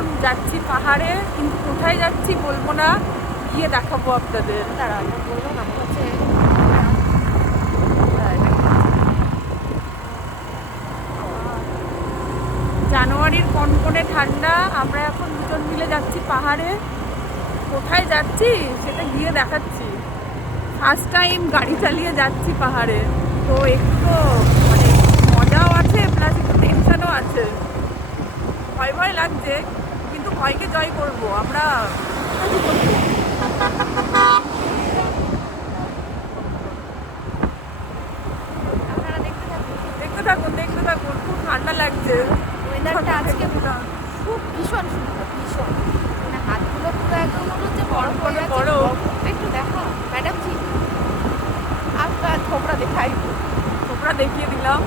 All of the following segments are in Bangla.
এখন যাচ্ছি পাহাড়ে, কিন্তু কোথায় যাচ্ছি বলবো না, গিয়ে দেখাবো আপনাদের। জানুয়ারির কনকনে ঠান্ডা, আমরা এখন দুজন মিলে যাচ্ছি পাহাড়ে। কোথায় যাচ্ছি সেটা গিয়ে দেখাচ্ছি। ফার্স্ট টাইম গাড়ি চালিয়ে যাচ্ছি পাহাড়ে, তো একটু তো মানে মজাও আছে, প্লাস একটু টেনশনও আছে। ভয় ভয় লাগছে, কিন্তু ভয়কে জয় করব আমরা। দেখতে থাকুন দেখতে থাকুন, খুব ঠান্ডা লাগছে। ওয়েদারটা আজকে খুব ভীষণ সুন্দর, ভীষণ। মানে হাতগুলো পুরো একদম মনে হচ্ছে বরফ হয়ে গেছে। বরফ। একটু দেখো ম্যাডাম জি, আপনার থোপড়া দেখাই। তোমরা দেখিয়ে দিলাম।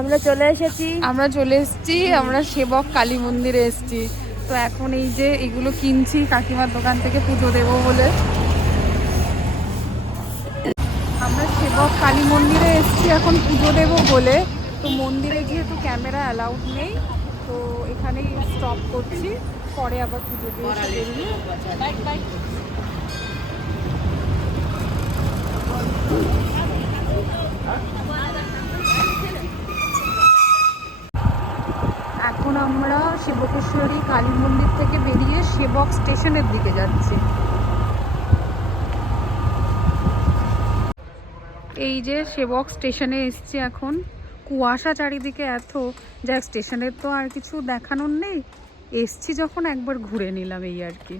আমরা চলে এসেছি। আমরা সেবক কালী মন্দিরে এসেছি। তো এখন এই যে এগুলো কিনছি কাকিমার দোকান থেকে পুজো দেবো বলে। আমরা সেবক কালী মন্দিরে এসেছি এখন পুজো দেবো বলে। তো মন্দিরে যেহেতু ক্যামেরা অ্যালাউড নেই, তো এখানেই স্টপ করছি, পরে আবার পুজো দিয়ে এসে বেরিয়ে। এখন আমরা সেবকেশ্বরী কালী মন্দির থেকে বেরিয়ে সেবক স্টেশনের দিকে যাচ্ছি। এই যে সেবক স্টেশনে এসছি এখন। কুয়াশা চারিদিকে এত, যাক স্টেশনের তো আর কিছু দেখানোর নেই, এসছি যখন একবার ঘুরে নিলাম এই আর কি।